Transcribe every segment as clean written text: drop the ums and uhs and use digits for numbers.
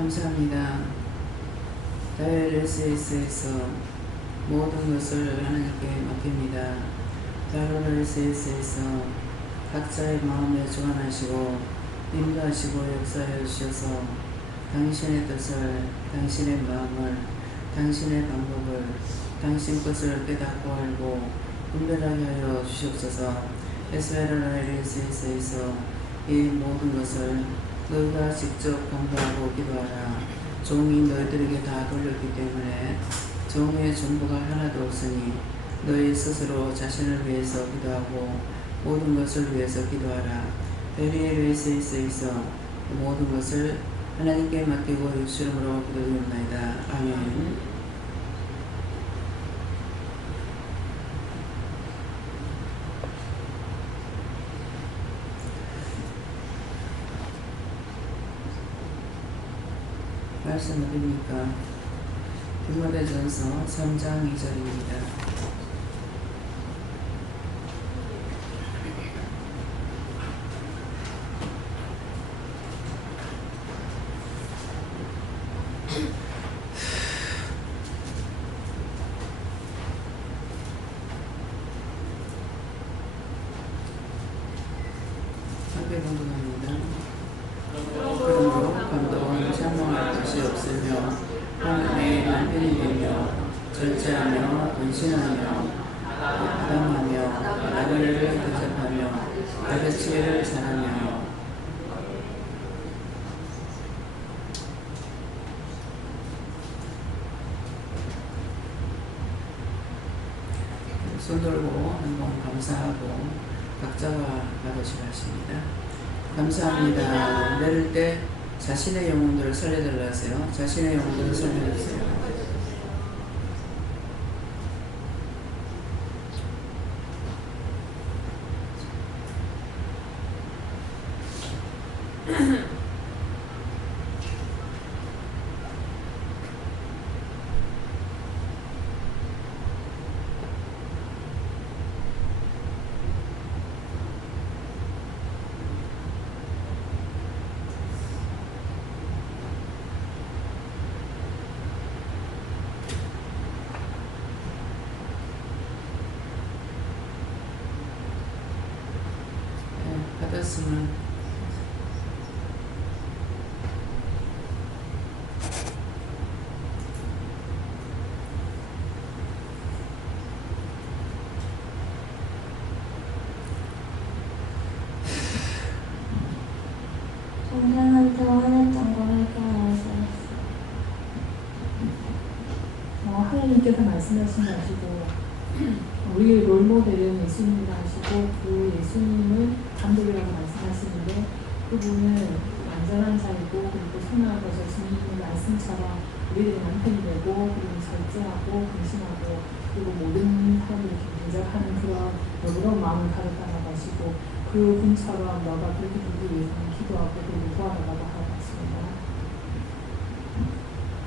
감사합니다. 다이얼SS에서 모든 것을 하나님께 맡깁니다. 다이얼SS에서 각자의 마음에 주관하시고 인도하시고 역사해 주셔서 당신의 뜻을, 당신의 마음을, 당신의 방법을, 당신 것을 깨닫고 알고 분별하게 하여 주시옵소서. SLRS에서 이 모든 것을 너희가 직접 공부하고 기도하라. 종이 너희들에게 다 돌렸기 때문에 종의 정보가 하나도 없으니 너희 스스로 자신을 위해서 기도하고 모든 것을 위해서 기도하라. 베리엘S에서 모든 것을 하나님께 맡기고 예수 이름으로 기도드립니다. 아멘. 말씀 어딥니까? 디모데전서 3장 2절입니다. 함께 공부합니다. 그러므로 감독은 찬송할 것이 없으며 하나님의 남편이 되며 절제하며 근신하며 부당하며 아들을 대접하며 가르치기를 잘하며 손 들고 한번 감사하고 각자가 받으시라 하십니다. 감사합니다. 내릴 때 자신의 영혼들을 살려달라 하세요. 자신의 영혼들을 살려주세요. 받았으면 동생한테 화냈던 거 회개하였어. 하나님께서 말씀하신 거 아시고 우리 롤모델은 예수님이라 하시고 그 예수님을 감독이라고 말씀하시는데 그분은 완전한 자이고 그리고 선한 것을 주님의 말씀처럼 우리들의 남편이 되고 그리고 절제하고 근신하고 그리고 모든 사람을 대접하는 그런 너그러운 마음을 가졌다고 하시고 그 분처럼 너가 그렇게 되기 위해서는 기도하고 그리고 도와달라고 하고 있습니다.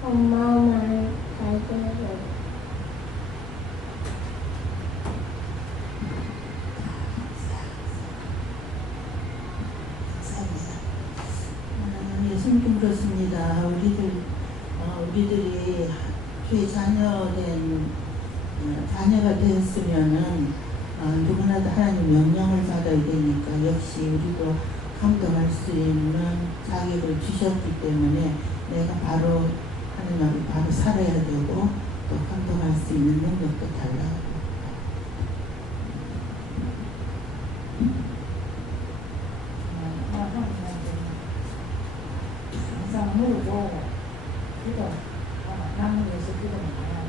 엄마 말 잘 들어요. 예수님 그렇습니다. 우리들이 주의 자녀가 되었으면은 누구나 다 하나님 명령을 받아야 되니까 역시 우리도 감동할 수 있는 자격을 주셨기 때문에 내가 바로 하나님 앞에 바로 살아야 되고 또 감동할 수 있는 능력도 달라고. 항상 물고 기도, 남을 위해서 기도를 많이 하고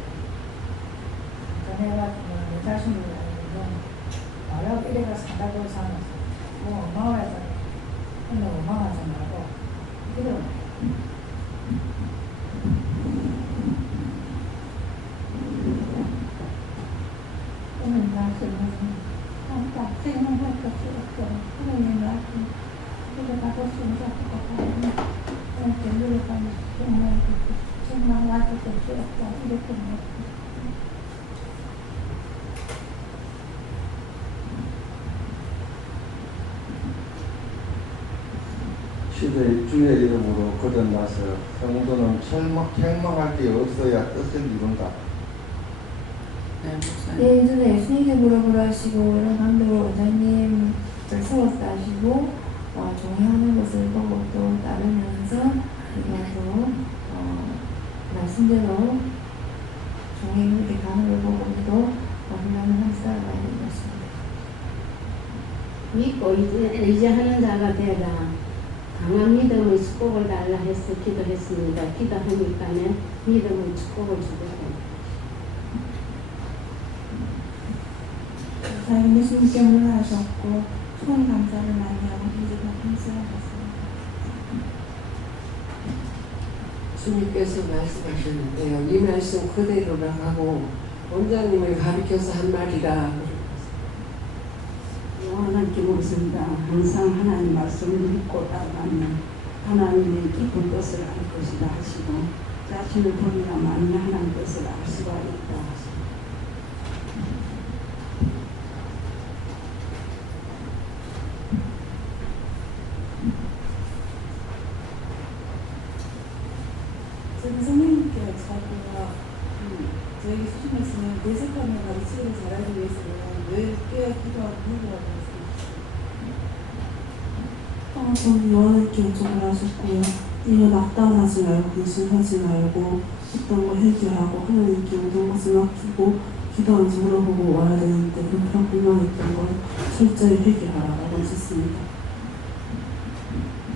내가 내 자신을 말하고 이래가 산다고 살면서 뭐 원망하지 말고 기도를 많이 해요. 오늘 말씀은 항상 생각할 것이 없고 하나님 말씀 우리가 받을 수 있는 것도 정말 와서 될수 없다 이렇게 말했습니다. 주의 이름으로 거듭나서 성도는 책망할 게 없어야 뜻을 이룬다. 네, 목사님. 네, 예전에 예수님께 물어보라 하시고 이런 감독으로 원장님을 세웠다 하시고 종이 하는 것을 보고 또 따르면서 우리가 또 말씀대로 종이 그렇게 가는 걸 보고 우리도 훈련을 한 살아가야 되는 것입니다. 믿고 이제 하는 자가 되라. 강한 믿음의 축복을 달라 해서 기도했습니다. 기도하니까는 믿음의 축복을 주거든요. 저희 예수님께 물러나셨고 총 감사를 많이 하고 이제 다 감사하셨습니다. 주님께서 말씀하셨는데요. 이 말씀 그대로라 하고 원장님을 가르쳐서 한 말이라. 영원한 기록입니다. 항상 하나님 말씀을 믿고 따라가면 하나님의 깊은 뜻을 알 것이다 하시고 자신을 보내야만 하나님 뜻을 알 수가 있다 하시고 저는 선생님께 여쭤봤고요. 저에게 주신 말씀은 내색하며 가르치기를 잘하기 위해서는 늘 깨어 기도하고 회개하고 있습니다. 저는 여호와께 요청을 하셨고요. 이를 낙담하지 말고 근심하지 말고 어떤 걸 해결하고 하나님께 모든 것을 맡기고 기도하면서 물어보고 와야 되는데 불평불만했던 걸 철저히 회개하라고 하셨습니다.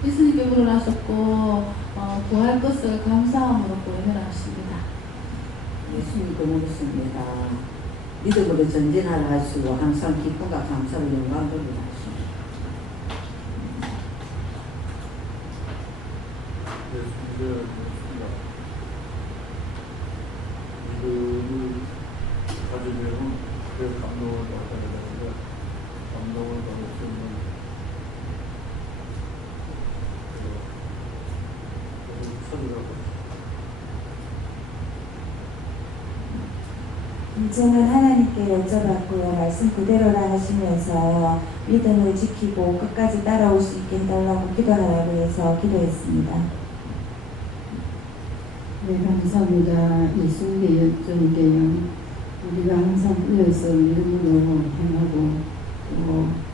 예수님께 물어나셨고 구할 것을 감사함으로 구해라 하십니다. 예수님께 물었습니다. 믿음으로 전진하라 하시고 항상 기쁨과 감사로 영광 돌리라 하십니다. 믿음을 가지면 그 감동을 받아야 되는데 감동을 받을 수 있는 이제는 하나님께 여쭤봤고요. 말씀 그대로라 하시면서 믿음을 지키고 끝까지 따라올 수 있게 해달라고 기도하라고 해서 기도했습니다. 네, 감사합니다. 예수님께 여쭤는데요. 우리가 항상 불려서 믿음으로 행하고 또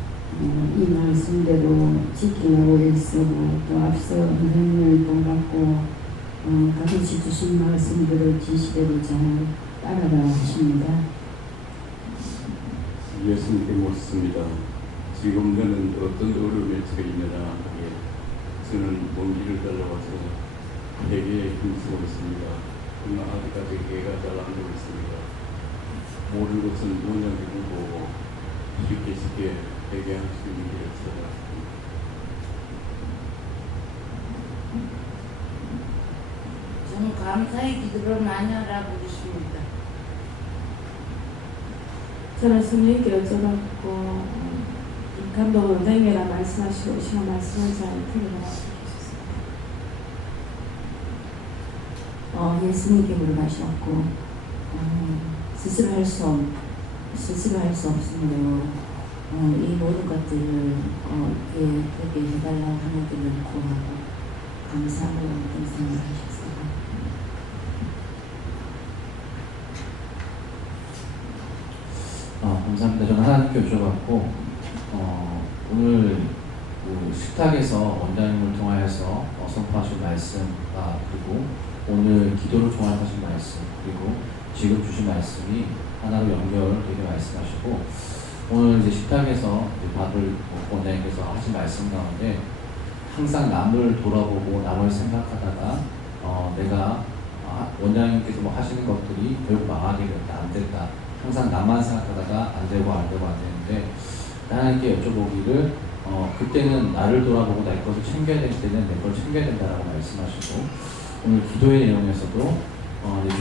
이 말씀대로 지키려고 애쓰고 또 앞서 선생님을 본받고 가끔씩 주신 말씀대로 지시대로 잘 따라가 하십니다. 예수님께 묻습니다. 지금 저는 어떤 어려움에 처해있느냐 하기에 저는 먼 길을 달려와서 회개에 힘쓰고 있습니다. 그러나 아직까지 회개가 잘 안 되고 있습니다. 모르는 것은 무언지 보고 쉽게 회개할 수 있는 게 없어요. 좀 감사의 기도를 많이 하라고 그러십니다. 저는 선생님께 여쭤봤고 감독은 원장님이라 말씀하시고 시간 말씀을 잘 들으라고 예수님께 물어보셨고 스스로 할 수 없으므로 이 모든 것들을 그렇게 해달라고 하나님을 구하고 감사하고 감사를 하셨습니다. 감사합니다. 저는 하나님께 여쭤봤고 오늘 식탁에서 원장님을 통하여서 선포하신 말씀 그리고 오늘 기도를 종합하신 말씀 그리고 지금 주신 말씀이 하나로 연결되게 말씀하시고 오늘 이제 식탁에서 밥을 먹고 원장님께서 하신 말씀 가운데 항상 남을 돌아보고 남을 생각하다가 내가 원장님께서 뭐 하시는 것들이 결국 망하게 된다 안 된다 항상 나만 생각하다가 안 되고 되는데 하나님께 여쭤보기를 그때는 나를 돌아보고 내 것을 챙겨야 될 때는 내 걸 챙겨야 된다라고 말씀하시고 오늘 기도의 내용에서도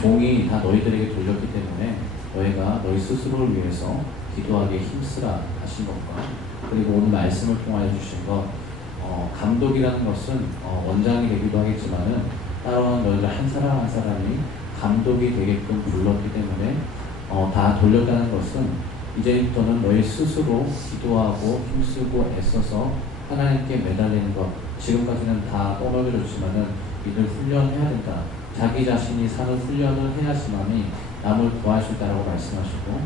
종이 다 너희들에게 돌렸기 때문에 너희가 너희 스스로를 위해서 기도하기에 힘쓰라 하신 것과 그리고 오늘 말씀을 통하여 주신 것 감독이라는 것은 원장이 되기도 하겠지만은 따라오는 너희들 한 사람 한 사람이 감독이 되게끔 불렀기 때문에 다 돌렸다는 것은 이제부터는 너희 스스로 기도하고 힘쓰고 애써서 하나님께 매달리는 것 지금까지는 다 떠넘겨줬지만은 이들 훈련해야 된다. 자기 자신이 사는 훈련을 해야지만이 남을 구할 수 있다라고 말씀하시고,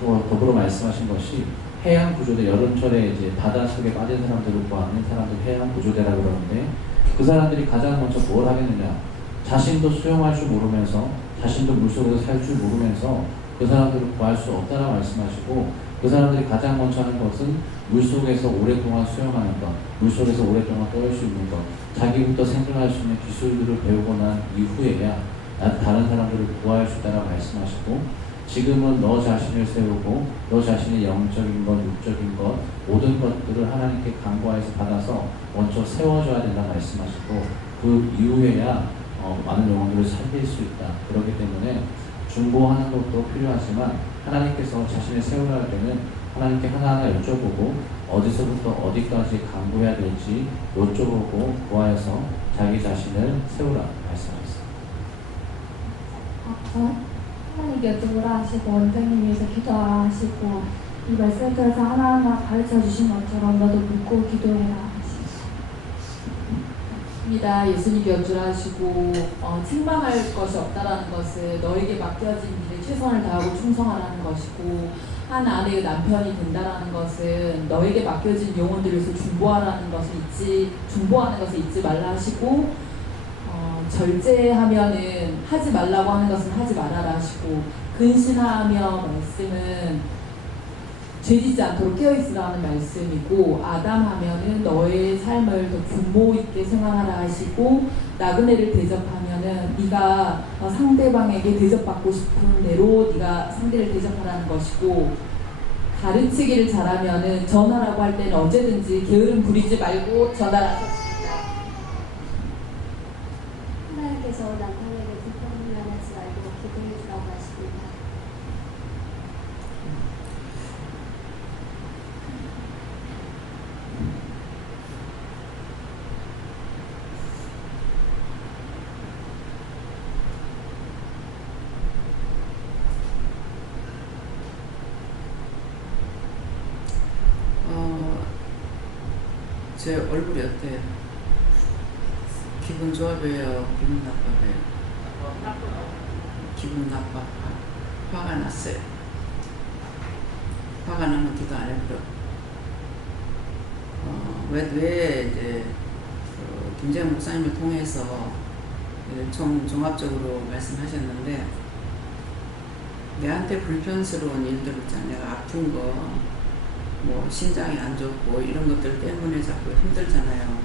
또 더불어 말씀하신 것이 해양 구조대, 여름철에 이제 바다 속에 빠진 사람들을 구하는 사람들 해양 구조대라 그러는데, 그 사람들이 가장 먼저 뭘 하겠느냐? 자신도 수영할 줄 모르면서, 자신도 물속에서 살 줄 모르면서 그 사람들을 구할 수 없다라고 말씀하시고, 그 사람들이 가장 먼저 하는 것은 물속에서 오랫동안 수영하는 것, 물속에서 오랫동안 떠올 수 있는 것, 자기부터 생존할 수 있는 기술들을 배우고 난 이후에야 다른 사람들을 구할 수 있다라고 말씀하시고, 지금은 너 자신을 세우고 너 자신의 영적인 것, 육적인 것, 모든 것들을 하나님께 간구하여서 받아서 먼저 세워줘야 된다고 말씀하시고, 그 이후에야 많은 영혼들을 살릴 수 있다. 그렇기 때문에 중보하는 것도 필요하지만 하나님께서 자신을 세우라 할 때는 하나님께 하나하나 여쭤보고 어디서부터 어디까지 간구해야 될지 여쭤보고 구하여서 자기 자신을 세우라 말씀하셨습니다. 하나님께 여쭤보라 하시고 원장님 위해서 기도하라 하시고, 이 말씀을 통해서 하나하나 가르쳐 주신 것처럼 너도 묻고 기도해라 입니다. 예수님께 여쭈라 하시고, 책망할 것이 없다라는 것은 너에게 맡겨진 일에 최선을 다하고 충성하라는 것이고, 한 아내의 남편이 된다라는 것은 너에게 맡겨진 영혼들에서 중보하는 것을 잊지 말라 하시고, 절제하면은 하지 말라고 하는 것은 하지 말아라 하시고, 근신하며 말씀은 죄짓지 않도록 깨어있으라는 말씀이고, 아담하면은 너의 삶을 더 분모 있게 생활하라 하시고, 나그네를 대접하면은 네가 상대방에게 대접받고 싶은 대로 네가 상대를 대접하라는 것이고, 가르치기를 잘하면은 전하라고 할 때는 언제든지 게으름 부리지 말고 전하라셨습니다. 하나님께서 남편에게 불평을 하지 말고 기도해 주라고 하십니다. 제 얼굴이 어때요? 기분 좋아 보여요? 기분 나빠 보여요? 기분 나빠. 화가 났어요. 화가 나면 기도 안 해버려. 왜 이제 김재현 목사님을 통해서 종합적으로 말씀하셨는데, 내한테 불편스러운 일들 있잖아요. 내가 아픈 거, 뭐 신장이 안 좋고 이런 것들 때문에 자꾸 힘들잖아요.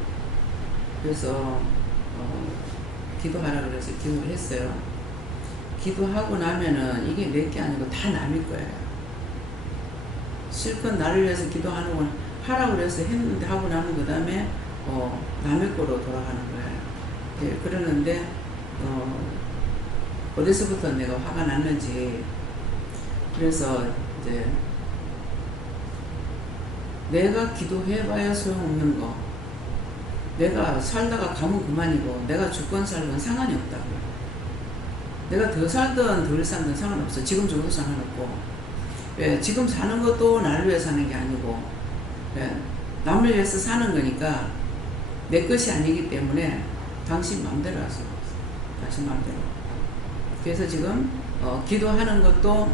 그래서 기도하라 그래서 기도를 했어요. 기도하고 나면은 이게 내 게 아니고 다 남의 거예요. 실컷 나를 위해서 기도하는 건 하라고 그래서 했는데 하고 나면 그 다음에 남의 거로 돌아가는 거예요. 네, 그러는데 어디서부터 내가 화가 났는지, 그래서 이제 내가 기도해봐야 소용없는 거, 내가 살다가 가면 그만이고 내가 죽건 살건 상관이 없다고요. 내가 더 살든 덜 살든 상관없어. 지금 죽어도 상관없고, 지금 사는 것도 나를 위해 사는 게 아니고, 남을 위해서 사는 거니까 내 것이 아니기 때문에 당신 마음대로 하세요. 당신 마음대로. 그래서 지금 기도하는 것도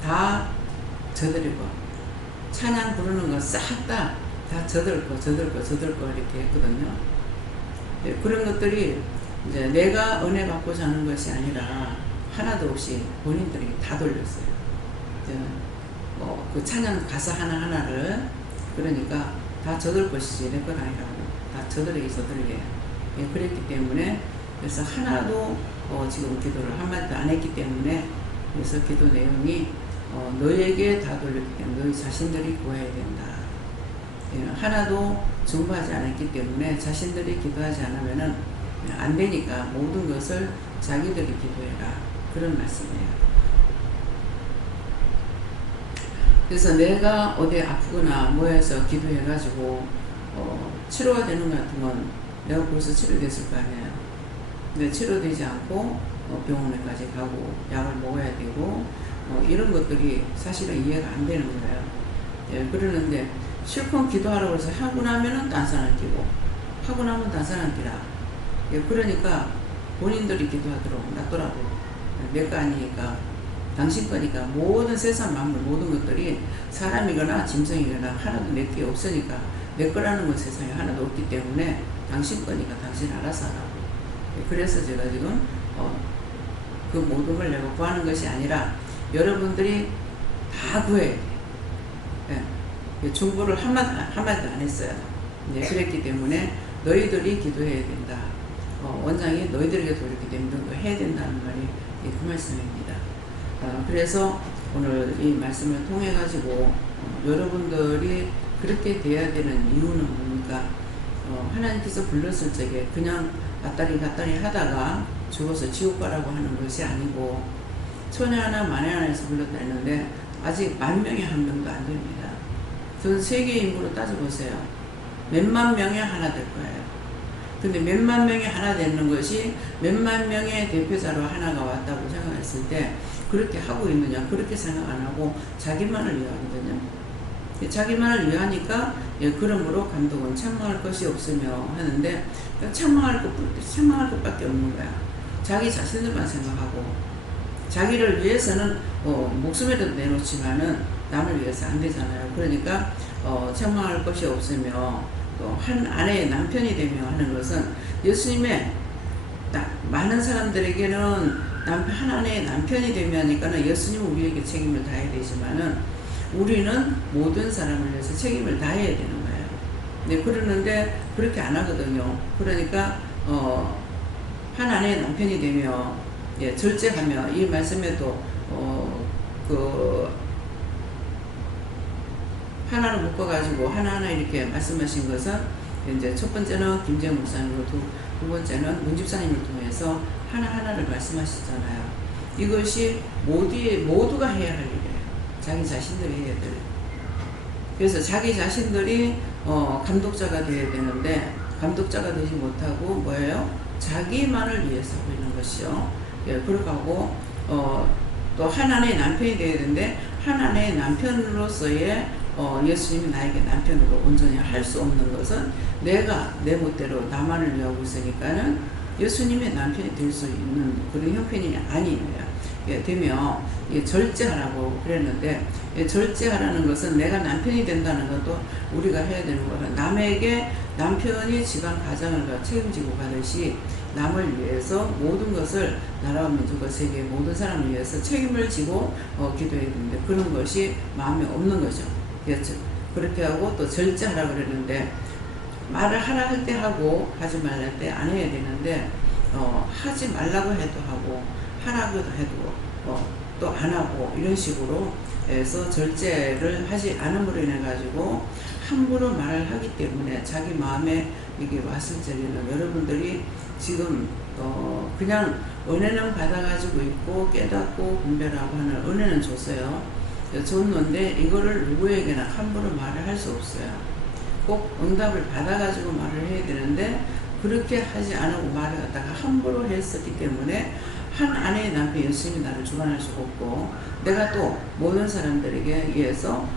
다 저드리고, 찬양 부르는 거 싹 다 저들 거 이렇게 했거든요. 그런 것들이 이제 내가 은혜 받고 사는 것이 아니라 하나도 없이 본인들이 다 돌렸어요. 그 찬양 가사 하나하나를, 그러니까 다 저들 것이지 내 것 아니라고, 다 저들에게 그랬기 때문에, 그래서 하나도 지금 기도를 한마디도 안 했기 때문에, 그래서 기도 내용이 너에게 다 돌렸기 때문에 너희 자신들이 구해야 된다. 하나도 중보하지 않았기 때문에 자신들이 기도하지 않으면은 안 되니까 모든 것을 자기들이 기도해라. 그런 말씀이에요. 그래서 내가 어디 아프거나 뭐해서 기도해가지고 치료가 되는 것 같으면 내가 벌써 치료됐을 거 아니에요. 근데 치료되지 않고 병원에까지 가고 약을 먹어야 되고 이런 것들이 사실은 이해가 안 되는 거예요. 그러는데 실컷 기도하라고 해서 하고 나면은 딴 사람 끼고, 하고 나면 다 사람들아. 예, 그러니까 본인들이 기도하도록 놔두라고. 내 거 아니니까, 당신 거니까 모든 세상 만물 모든 것들이 사람이거나 짐승이거나 하나도 내 게 없으니까 내 거라는 건 세상에 하나도 없기 때문에 당신 거니까 당신 알아서 하라고. 예, 그래서 제가 지금 그 모든 걸 내가 구하는 것이 아니라 여러분들이 다 구해야 돼. 예, 중보를 한마디도 안 했어요. 네, 그랬기 때문에 너희들이 기도해야 된다. 원장이 너희들에게 돌렸기 때문에 너 해야 된다는 말이 그 말씀입니다. 그래서 오늘 이 말씀을 통해 가지고 여러분들이 그렇게 돼야 되는 이유는 뭡니까? 하나님께서 불렀을 적에 그냥 왔다리 갔다리 하다가 죽어서 지옥 가라고 하는 것이 아니고 천에 하나 만에 하나에서 불렀다 했는데 아직 10,000명에 1명도 안 됩니다. 전 세계 인구로 따져보세요. 몇만 명에 하나 될 거예요. 근데 몇만 명에 하나 되는 것이 몇만 명의 대표자로 하나가 왔다고 생각했을 때 그렇게 하고 있느냐, 그렇게 생각 안 하고 자기만을 위하거든요. 자기만을 위하니까 예, 그러므로 감독은 책망할 것이 없으며 하는데 책망할 것밖에 없는 거야. 자기 자신들만 생각하고 자기를 위해서는 목숨이라도 내놓지만은 남을 위해서 안 되잖아요. 그러니까 책망할 것이 없으며 또 한 아내의 남편이 되며 하는 것은 예수님의 많은 사람들에게는 한 아내의 남편이 되며 하니까는 예수님은 우리에게 책임을 다해야 되지만은 우리는 모든 사람을 위해서 책임을 다해야 되는 거예요. 네, 그러는데 그렇게 안 하거든요. 그러니까 한 아내의 남편이 되며 예, 절제하며 이 말씀에도 하나로 묶어가지고 하나하나 이렇게 말씀하신 것은 이제 첫 번째는 김재현 목사님으로 두 번째는 문 집사님을 통해서 하나하나를 말씀하시잖아요. 이것이 모두가 해야 할 일이에요. 자기 자신들이 해야 될. 그래서 자기 자신들이 감독자가 되어야 되는데 감독자가 되지 못하고 뭐예요? 자기만을 위해서 하고 있는 것이요. 예, 그러고 또 하나의 남편이 되어야 되는데 하나의 남편으로서의 예수님이 나에게 남편으로 온전히 할 수 없는 것은 내가 내 멋대로 나만을 위하고 있으니까는 예수님의 남편이 될 수 있는 그런 형편이 아니에요. 예, 되며 예, 절제하라고 그랬는데 예, 절제하라는 것은 내가 남편이 된다는 것도 우리가 해야 되는 거는 남에게 남편이 집안 가장을 책임지고 가듯이 남을 위해서 모든 것을 나라와 민족과 세계 모든 사람을 위해서 책임을 지고 기도해야 되는데 그런 것이 마음에 없는 거죠. 그렇죠. 그렇게 하고 또 절제하라고 그랬는데 말을 하라 할 때 하고 하지 말라 할 때 안 해야 되는데 하지 말라고 해도 하고 하라고 해도 또 안 하고 이런 식으로 해서 절제를 하지 않음으로 인해 가지고 함부로 말을 하기 때문에 자기 마음에 이게 왔을 적에는 여러분들이 지금 그냥 은혜는 받아가지고 있고 깨닫고 분별하고 하는 은혜는 줬어요. 줬는데 이거를 누구에게나 함부로 말을 할 수 없어요. 꼭 응답을 받아가지고 말을 해야 되는데 그렇게 하지 않고 말을 갖다가 함부로 했었기 때문에 한 아내의 남편 예수님이 나를 주관할 수가 없고 내가 또 모든 사람들에게 의해서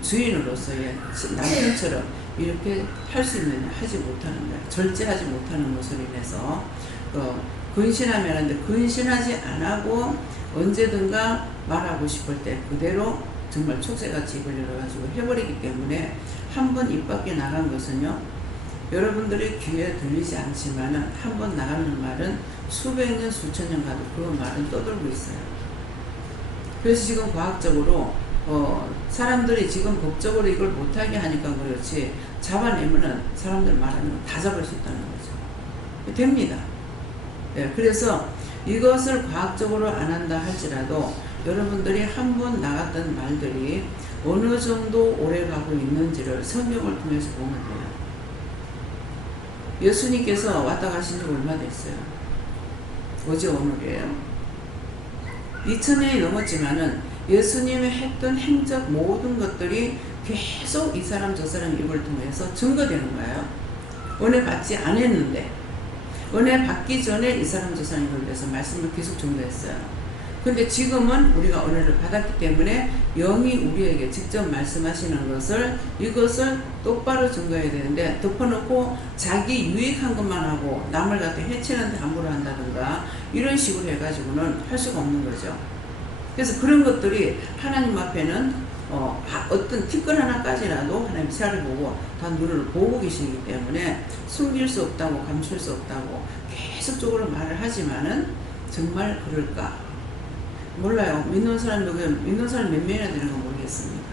주인으로서의 남편처럼 이렇게 할 수 있느냐 하지 못하는 거예요. 절제하지 못하는 것으로 인해서 근신하면 하는데 근신하지 않고 언제든가 말하고 싶을 때 그대로 정말 촉새같이 입을 열어가지고 해버리기 때문에 한 번 입 밖에 나간 것은요 여러분들의 귀에 들리지 않지만은 한 번 나가는 말은 수백 년 수천 년 가도 그 말은 떠돌고 있어요. 그래서 지금 과학적으로 사람들이 지금 법적으로 이걸 못하게 하니까 그렇지 잡아내면은 사람들 말하는 거 다 잡을 수 있다는 거죠. 됩니다. 네, 그래서 이것을 과학적으로 안 한다 할지라도 여러분들이 한 번 나갔던 말들이 어느 정도 오래 가고 있는지를 성경을 통해서 보면 돼요. 예수님께서 왔다 가신 지 얼마 됐어요? 어제 오늘이에요. 2000년이 넘었지만은 예수님이 했던 행적 모든 것들이 계속 이 사람 저 사람 입을 통해서 증거되는 거예요. 은혜 받지 않았는데 은혜 받기 전에 이 사람 저 사람 입을 위해서 말씀을 계속 증거했어요. 근데 지금은 우리가 은혜를 받았기 때문에 영이 우리에게 직접 말씀하시는 것을 이것을 똑바로 증거해야 되는데 덮어놓고 자기 유익한 것만 하고 남을 갖다 해치는데 함부로 한다든가 이런 식으로 해가지고는 할 수가 없는 거죠. 그래서 그런 것들이 하나님 앞에는 어떤 티끌 하나까지라도 하나님 살펴보고 다 눈을 보고 계시기 때문에 숨길 수 없다고 감출 수 없다고 계속적으로 말을 하지만은 정말 그럴까? 몰라요. 믿는 사람 믿는 사람 몇 명이나 되는 건 모르겠습니다.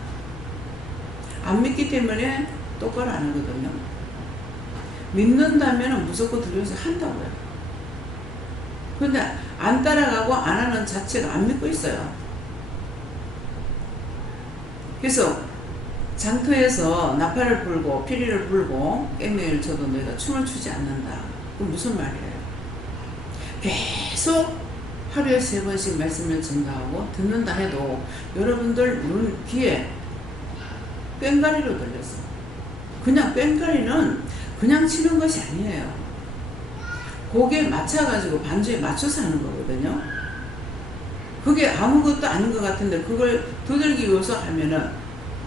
안 믿기 때문에 똑바로 안 하거든요. 믿는다면 무조건 들려서 한다고요. 근데 안 따라가고 안 하는 자체가 안 믿고 있어요. 그래서 장터에서 나팔을 불고 피리를 불고 깽매를 쳐도 너희가 춤을 추지 않는다. 그건 무슨 말이에요? 계속 하루에 3번씩 말씀을 증가하고 듣는다 해도 여러분들 눈 귀에 꽹과리로 들렸어. 그냥 꽹과리는 그냥 치는 것이 아니에요. 곡에 맞춰가지고 반주에 맞춰서 하는 거거든요. 그게 아무것도 아닌 것 같은데 그걸 두들기 위해서 하면은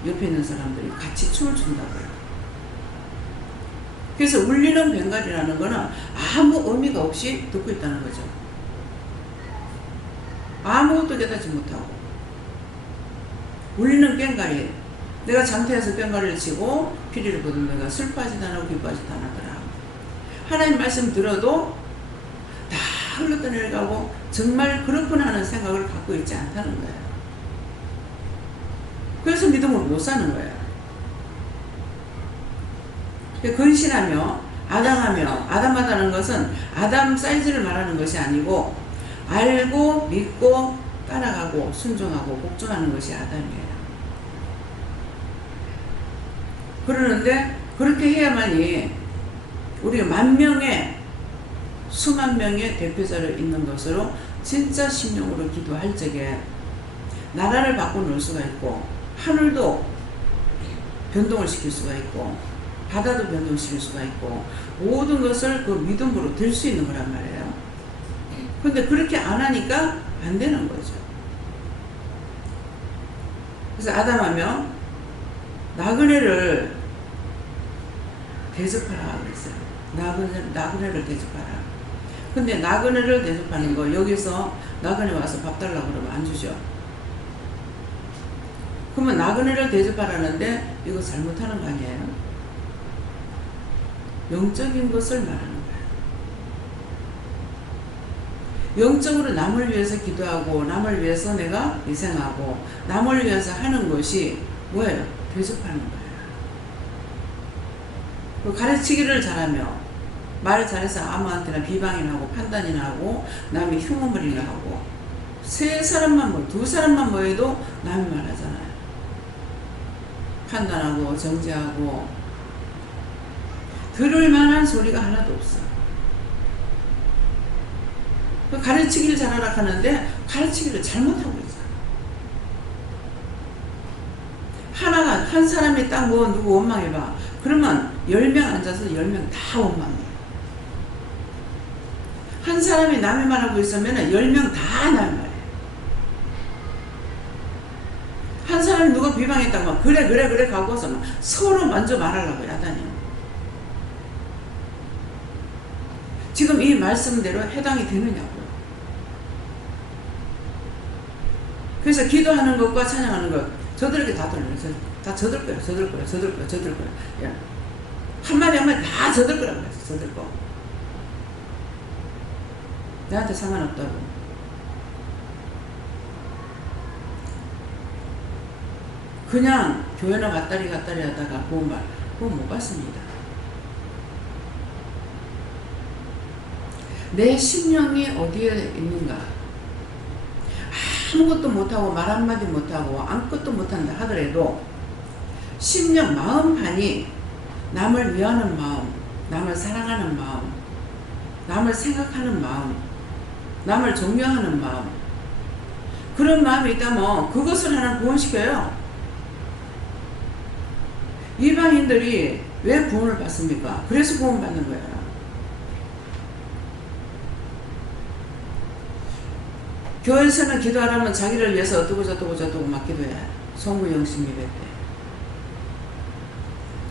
옆에 있는 사람들이 같이 춤을 춘다고요. 그래서 울리는 꽹과리라는 거는 아무 의미가 없이 듣고 있다는 거죠. 아무것도 깨닫지 못하고 울리는 꽹과리, 내가 장터에서 꽹과리를 치고 피리를 부는 내가 슬퍼하지도 않고 기뻐하지도 않더라. 하나님 말씀 들어도 다 흘러떠내려가고 정말 그렇구나 하는 생각을 갖고 있지 않다는 거예요. 그래서 믿음을 못 사는 거예요. 근신하며 아담하다는 것은 아담 사이즈를 말하는 것이 아니고 알고 믿고 따라가고 순종하고 복종하는 것이 아담이에요. 그러는데 그렇게 해야만이 우리가 수만 명의 대표자를 있는 것으로 진짜 심령으로 기도할 적에 나라를 바꿔놓을 수가 있고 하늘도 변동을 시킬 수가 있고 바다도 변동시킬 수가 있고 모든 것을 그 믿음으로 들 수 있는 거란 말이에요. 근데 그렇게 안 하니까 안 되는 거죠. 그래서 아담하며 나그네를 대접하라 그랬어요. 나그네를 대접하라. 근데 나그네를 대접하는 거 여기서 나그네 와서 밥 달라고 그러면 안 주죠. 그러면 나그네를 대접하라는데 이거 잘못하는 거 아니에요? 영적인 것을 말하는 거예요. 영적으로 남을 위해서 기도하고 남을 위해서 내가 희생하고 남을 위해서 하는 것이 뭐예요? 대접하는 거예요. 가르치기를 잘하며 말 잘해서 아무한테나 비방이나 하고 판단이나 하고 남이 흉물이나 하고 세 사람만 두 사람만 모여도 남이 말하잖아요. 판단하고 정죄하고 들을 만한 소리가 하나도 없어. 가르치기를 잘하라 하는데 가르치기를 잘못하고 있잖아. 한 사람이 딱 누구 원망해봐. 그러면 10명 앉아서 10명 다 원망해. 한 사람이 남의 말하고 있으면 10명 다 남의 말해. 한 사람이 누가 비방했다고 막 그래 가고서 막 서로 먼저 말하려고 야단이. 지금 이 말씀대로 해당이 되느냐고요. 그래서 기도하는 것과 찬양하는 것 저들에게 다 돌려요. 다 저들 거예요. 야. 한마디 다 저들 거라고 그랬어. 저들 거. 나한테 상관없다고. 그냥 교회나 갔다리 하다가 그건 못 받습니다. 내 심령이 어디에 있는가? 아무것도 못하고 말 한마디 못하고 아무것도 못한다 하더라도 심령 마음판이 남을 위하는 마음, 남을 사랑하는 마음, 남을 생각하는 마음, 남을 존경하는 마음, 그런 마음이 있다면 그것을 하나 구원시켜요. 이방인들이 왜 구원을 받습니까? 그래서 구원받는 거예요. 교회에서는 기도하라면 자기를 위해서 어떠고 저떠고 막 기도해. 송구영신 예배 때.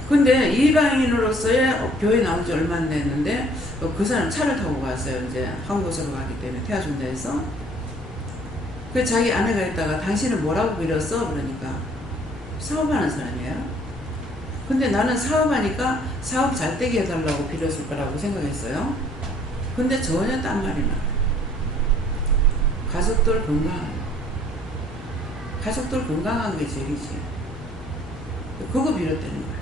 근데 이방인으로서의 교회 나온 지 얼마 안 됐는데 그 사람 차를 타고 갔어요. 이제 한국으로 가기 때문에 태워준다 해서. 그 자기 아내가 있다가 당신은 뭐라고 빌었어? 그러니까 사업하는 사람이에요. 근데 나는 사업하니까 사업 잘 되게 해달라고 빌었을 거라고 생각했어요. 근데 전혀 딴 말이 나요. 가족들 건강한 게 제일이지. 그거 빌었다는 거예요.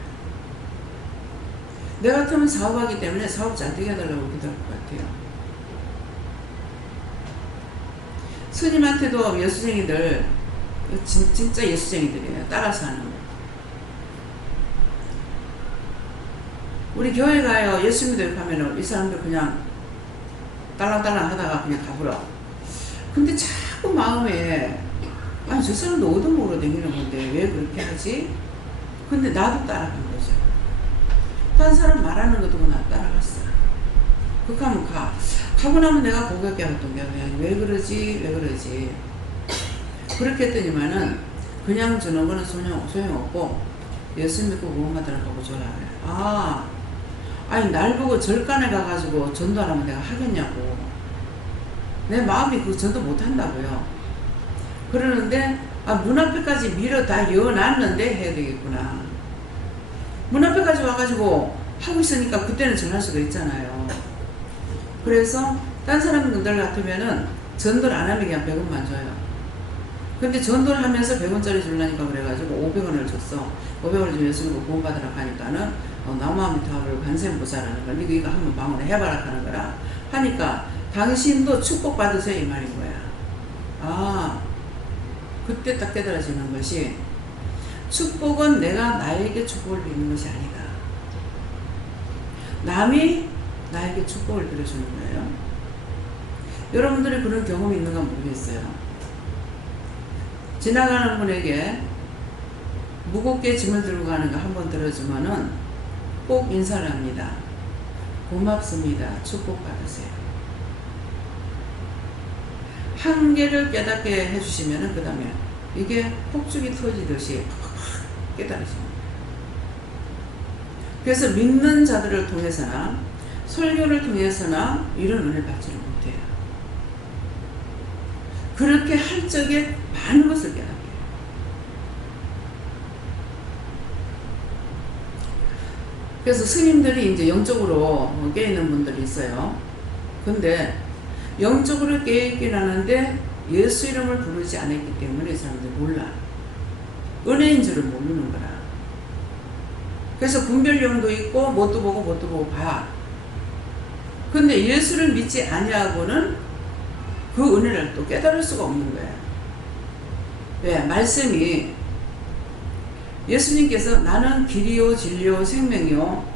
내 같으면 사업하기 때문에 사업 잘 되게 해달라고 기도할 것 같아요. 스님한테도 예수쟁이들, 진짜 예수쟁이들이에요. 따라서 하는 거. 우리 교회 가요. 예수 믿어요 하면은 이 사람들 그냥 딸랑딸랑 하다가 그냥 가버려. 근데 자꾸 마음에 아니 저 사람도 얻어먹으러 다니는 건데 왜 그렇게 하지? 근데 나도 따라간 거죠. 다른 사람 말하는 거 두고 나 따라갔어. 그렇게 하면 가고 나면 내가 고백해 왔던 게 왜 그러지? 그렇게 했더니만은 그냥 주는 거는 소용없고 예수 믿고 구원받으라고 하고 줘라. 아니 날 보고 절간에 가가지고 전도하라면 내가 하겠냐고. 내 마음이 그 전도 못한다고요. 그러는데 문 앞에까지 밀어 다 여놨는데 해야 되겠구나. 문 앞에까지 와가지고 하고 있으니까 그때는 전할 수가 있잖아요. 그래서 딴 사람들 같으면은 전도를 안 하면 그냥 100원만 줘요. 근데 전도를 하면서 100원짜리 주려니까 그래가지고 500원을 줬어. 500원을 주면 예수 믿고 구원받으라고 하니까는 나무함이 타오를 관세음보살하는 걸 이거 한번 방문을 해봐라 하는 거라 하니까 당신도 축복받으세요 이 말인 거야. 그때 딱 깨달아지는 것이 축복은 내가 나에게 축복을 빌는 것이 아니다. 남이 나에게 축복을 빌어주는 거예요. 여러분들이 그런 경험이 있는가 모르겠어요. 지나가는 분에게 무겁게 짐을 들고 가는 거 한번 들어주면은 꼭 인사를 합니다. 고맙습니다. 축복받으세요. 한계를 깨닫게 해주시면은 그 다음에 이게 폭죽이 터지듯이 깨달으십니다. 그래서 믿는 자들을 통해서나 설교를 통해서나 이런 은혜를 받지를 못해요. 그렇게 할 적에 많은 것을 깨닫게 해요. 그래서 스님들이 이제 영적으로 깨있는 분들이 있어요. 근데 영적으로 깨있긴 하는데 예수 이름을 부르지 않았기 때문에 이 사람들 몰라. 은혜인 줄을 모르는 거라. 그래서 분별력도 있고 뭣도 보고 봐. 근데 예수를 믿지 아니하고는 그 은혜를 또 깨달을 수가 없는 거예요. 왜? 말씀이 예수님께서 나는 길이요 진리요 생명이요.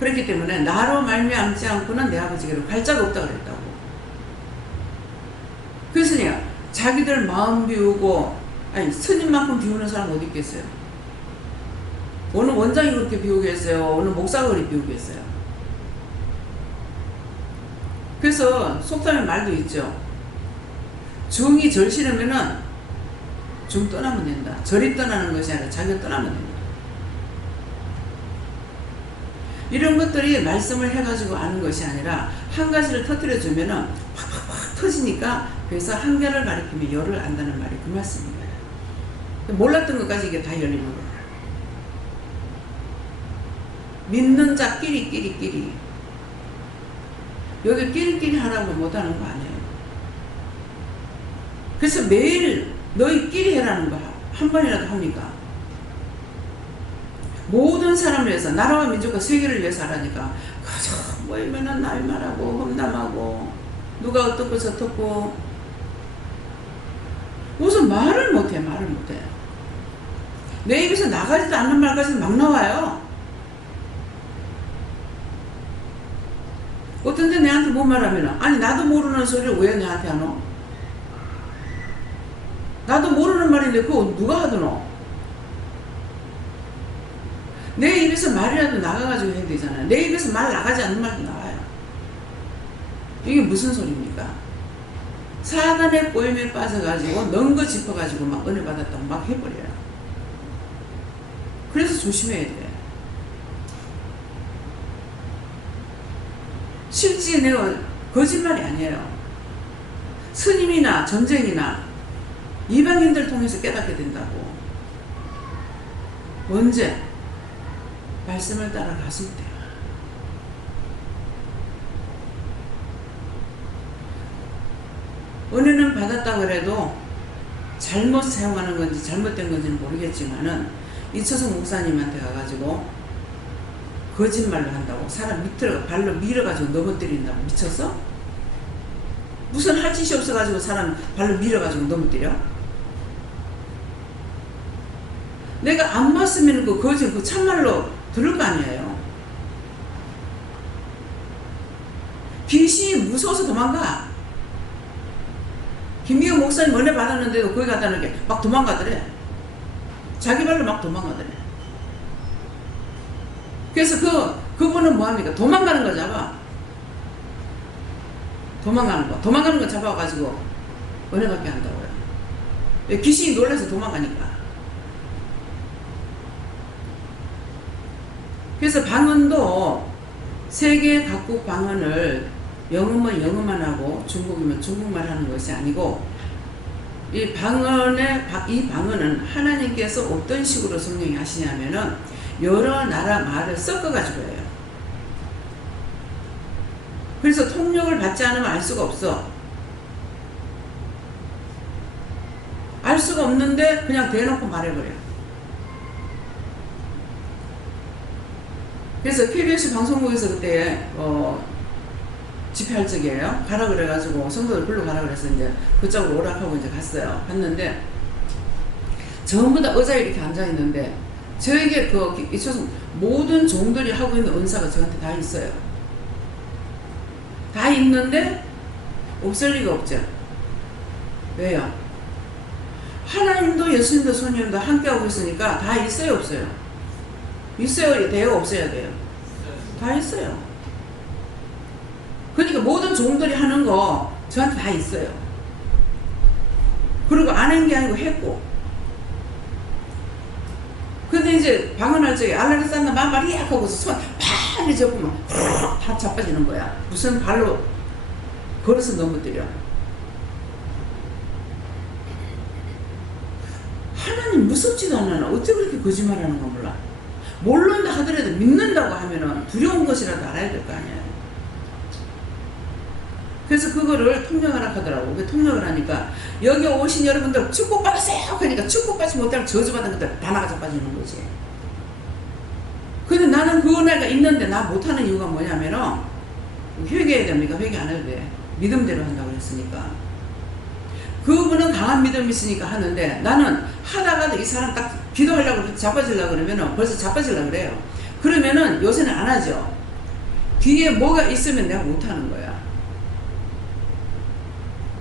그렇기 때문에 나로 말미암지 않고는 내 아버지께로 갈 자가 없다고 그랬다고. 그래서 내가 자기들 마음 비우고 아니 스님만큼 비우는 사람 어디 있겠어요? 어느 원장이 그렇게 비우겠어요? 어느 목사가 그렇게 비우겠어요? 그래서 속담의 말도 있죠. 중이 절실하면은 중 떠나면 된다. 절이 떠나는 것이 아니라 자기가 떠나면 된다. 이런 것들이 말씀을 해가지고 아는 것이 아니라 한 가지를 터뜨려 주면은 팍팍팍 터지니까 그래서 한 개를 가리키면 열을 안다는 말이 그 말씀입니다. 몰랐던 것까지 이게 다 열리는 거예요. 믿는 자 끼리 여기 끼리끼리 하라고 못하는 거 아니에요. 그래서 매일 너희끼리 해라는 거 한 번이라도 합니까? 모든 사람을 위해서 나라와 민족과 세계를 위해서 하라니까 가서 모이면은 날말하고 험담하고 누가 어떻고 저떻고 무슨 말을 못해. 내 입에서 나가지도 않는 말까지 막 나와요. 어떤 데 내한테 뭐 말하면은 아니 나도 모르는 소리를 왜 내한테 하노? 나도 모르는 말인데 그거 누가 하더노? 내 입에서 말이라도 나가가지고 해야 되잖아요. 내 입에서 말 나가지 않는 말도 나와요. 이게 무슨 소리입니까? 사단의 꼬임에 빠져가지고 넣은 거 짚어가지고 막 은혜 받았다고 막 해버려요. 그래서 조심해야 돼. 실제 내가 거짓말이 아니에요. 스님이나 전쟁이나 이방인들 통해서 깨닫게 된다고. 언제? 말씀을 따라갔을 때. 은혜는 받았다고 해도 잘못 사용하는 건지 잘못된 건지는 모르겠지만은 이철성 목사님한테 가가지고 거짓말로 한다고 사람 밑으로 발로 밀어가지고 넘어뜨린다고 미쳤어? 무슨 할 짓이 없어가지고 사람 발로 밀어가지고 넘어뜨려? 내가 안 봤으면 그 거짓 그 참말로 들을 거 아니에요. 귀신이 무서워서 도망가. 김미경 목사님 은혜 받았는데도 거기 갔다는 게 막 도망가더래. 자기 발로 막 도망가더래. 그래서 그분은 뭐합니까? 도망가는 거 잡아. 도망가는 거 잡아가지고 은혜 받게 한다고요. 귀신이 놀라서 도망가니까. 그래서 방언도 세계 각국 방언을 영어면 영어만 하고 중국이면 중국말 하는 것이 아니고 이 방언은 하나님께서 어떤 식으로 성령이 하시냐면은 여러 나라 말을 섞어가지고 해요. 그래서 통역을 받지 않으면 알 수가 없어. 알 수가 없는데 그냥 대놓고 말해버려. 그래서 KBS 방송국에서 그때 집회할 적이에요. 가라 그래가지고 성도들 불러 가라 그래서 이제 그쪽으로 오락하고 이제 갔어요. 갔는데 전부 다 의자에 이렇게 앉아 있는데 저에게 이초성 모든 종들이 하고 있는 은사가 저한테 다 있어요. 다 있는데 없을 리가 없죠. 왜요? 하나님도 예수님도 성령님도 함께하고 있으니까 다 있어요, 없어요? 있어야 돼요, 없어야 돼요? 다 있어요. 그러니까 모든 종들이 하는 거 저한테 다 있어요. 그리고 안 한 게 아니고 했고. 근데 이제 방언할 적에 알라리산나 마마리악 하고서 손 팍 접으면 다 자빠지는 거야. 무슨 발로 걸어서 넘어뜨려. 하나님 무섭지도 않아. 어떻게 그렇게 거짓말하는 거 몰라. 모른다 하더라도 믿는다고 하면은 두려운 것이라도 알아야 될 거 아니야. 그래서 그거를 통역하라 하더라고. 그 통역을 하니까 여기 오신 여러분들 축복받으세요. 그러니까 축복받지 못하면 저주받은 것들 다 나가져 빠지는 거지. 근데 나는 그 은혜가 있는데 나 못하는 이유가 뭐냐면은 회개해야 됩니까? 회개 안 해도 돼. 믿음대로 한다고 했으니까. 그분은 강한 믿음이 있으니까 하는데 나는 하다가도 이 사람 딱 기도하려고 자빠지려고 그러면은 벌써 자빠지려고 그래요. 그러면은 요새는 안 하죠. 뒤에 뭐가 있으면 내가 못하는 거야.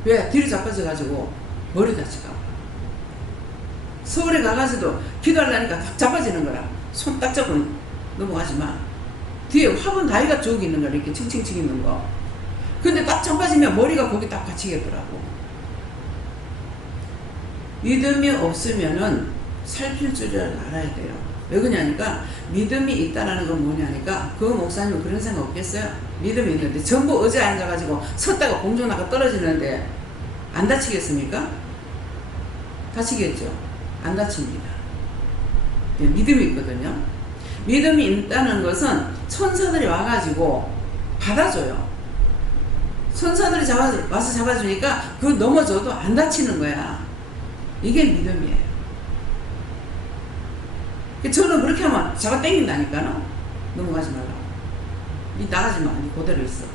왜? 뒤로 자빠져가지고 머리 다칠까봐. 서울에 가가지고도 기도하려니까 딱 자빠지는 거야. 손 딱 잡고 넘어가지 마. 뒤에 화분 다이가 쭉 있는 거야. 이렇게 칭칭칭 있는 거. 근데 딱 자빠지면 머리가 거기 딱 갇히겠더라고. 믿음이 없으면은 살필 줄을 알아야 돼요. 왜 그러냐니까 믿음이 있다라는 건 뭐냐니까 그 목사님은 그런 생각 없겠어요? 믿음이 있는데 전부 의자에 앉아가지고 섰다가 공중 나가 떨어지는데 안 다치겠습니까? 다치겠죠? 안 다칩니다. 믿음이 있거든요. 믿음이 있다는 것은 천사들이 와가지고 받아줘요. 천사들이 와서 잡아주니까 그 넘어져도 안 다치는 거야. 이게 믿음이에요. 저는 그렇게 하면 잡아 당긴다니까요. 넘어가지 말라고. 니 나가지 마. 니 그대로 있어.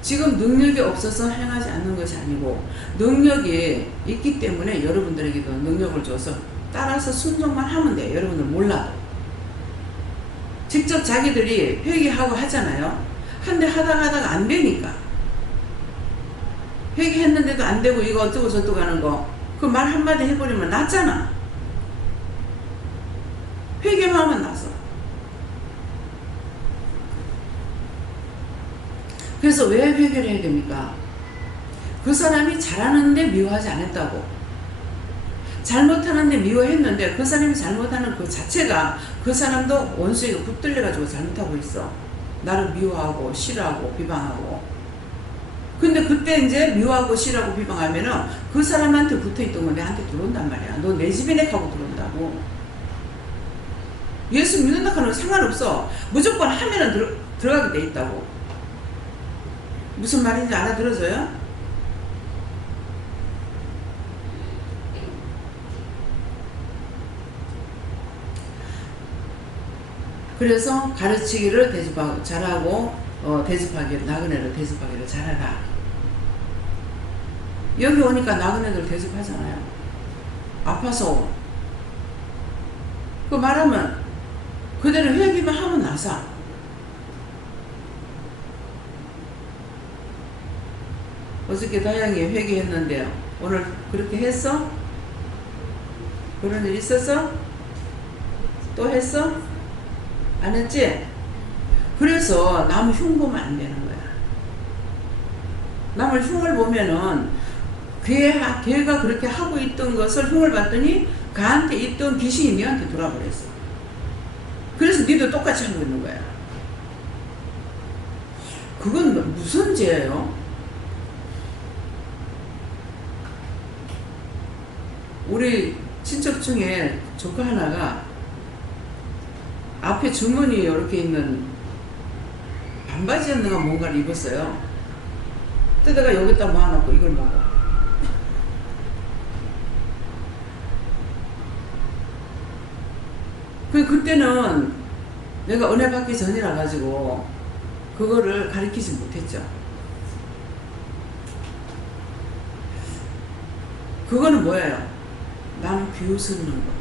지금 능력이 없어서 행하지 않는 것이 아니고 능력이 있기 때문에 여러분들에게도 능력을 줘서 따라서 순종만 하면 돼요. 여러분들 몰라도. 직접 자기들이 회개하고 하잖아요. 한데 하다가 안 되니까. 회개했는데도 안 되고 이거 어쩌고 저쩌고 하는 거 그 말 한마디 해버리면 낫잖아. 회개만 하면 나서. 그래서 왜 회개를 해야 됩니까? 그 사람이 잘하는데 미워하지 않았다고. 잘못하는데 미워했는데 그 사람이 잘못하는 그 자체가 그 사람도 원수에게 붙들려가지고 잘못하고 있어. 나를 미워하고 싫어하고 비방하고. 근데 그때 이제 미워하고 싫어하고 비방하면은 그 사람한테 붙어있던 건 내한테 들어온단 말이야. 너 내 집에 내가고 들어온다고. 예수 믿는다 하는 건 상관없어. 무조건 하면은 들어가게 돼 있다고. 무슨 말인지 알아들어져요? 그래서 가르치기를 잘하고 대접하기를, 나그네를 대접하기를 잘하라. 여기 오니까 나그네들 대접하잖아요. 아파서 그 말하면 그대로 회개만 하면 나서. 어저께 다양히 회개했는데요. 오늘 그렇게 했어? 그런 일 있었어? 또 했어? 안 했지? 그래서 남 흉 보면 안 되는 거야. 남을 흉을 보면은 걔가 그렇게 하고 있던 것을 흉을 봤더니 그한테 있던 귀신이 니한테 돌아버렸어. 그래서 니도 똑같이 하고 있는 거야. 그건 무슨 죄예요? 우리 친척 중에 조카 하나가 앞에 주머니에 이렇게 있는 반바지였는가 뭔가를 입었어요. 뜯어가 여기다 모아놓고 이걸 먹어. 그때는 내가 은혜 받기 전이라 가지고 그거를 가르치지 못했죠. 그거는 뭐예요? 남 비웃는 거.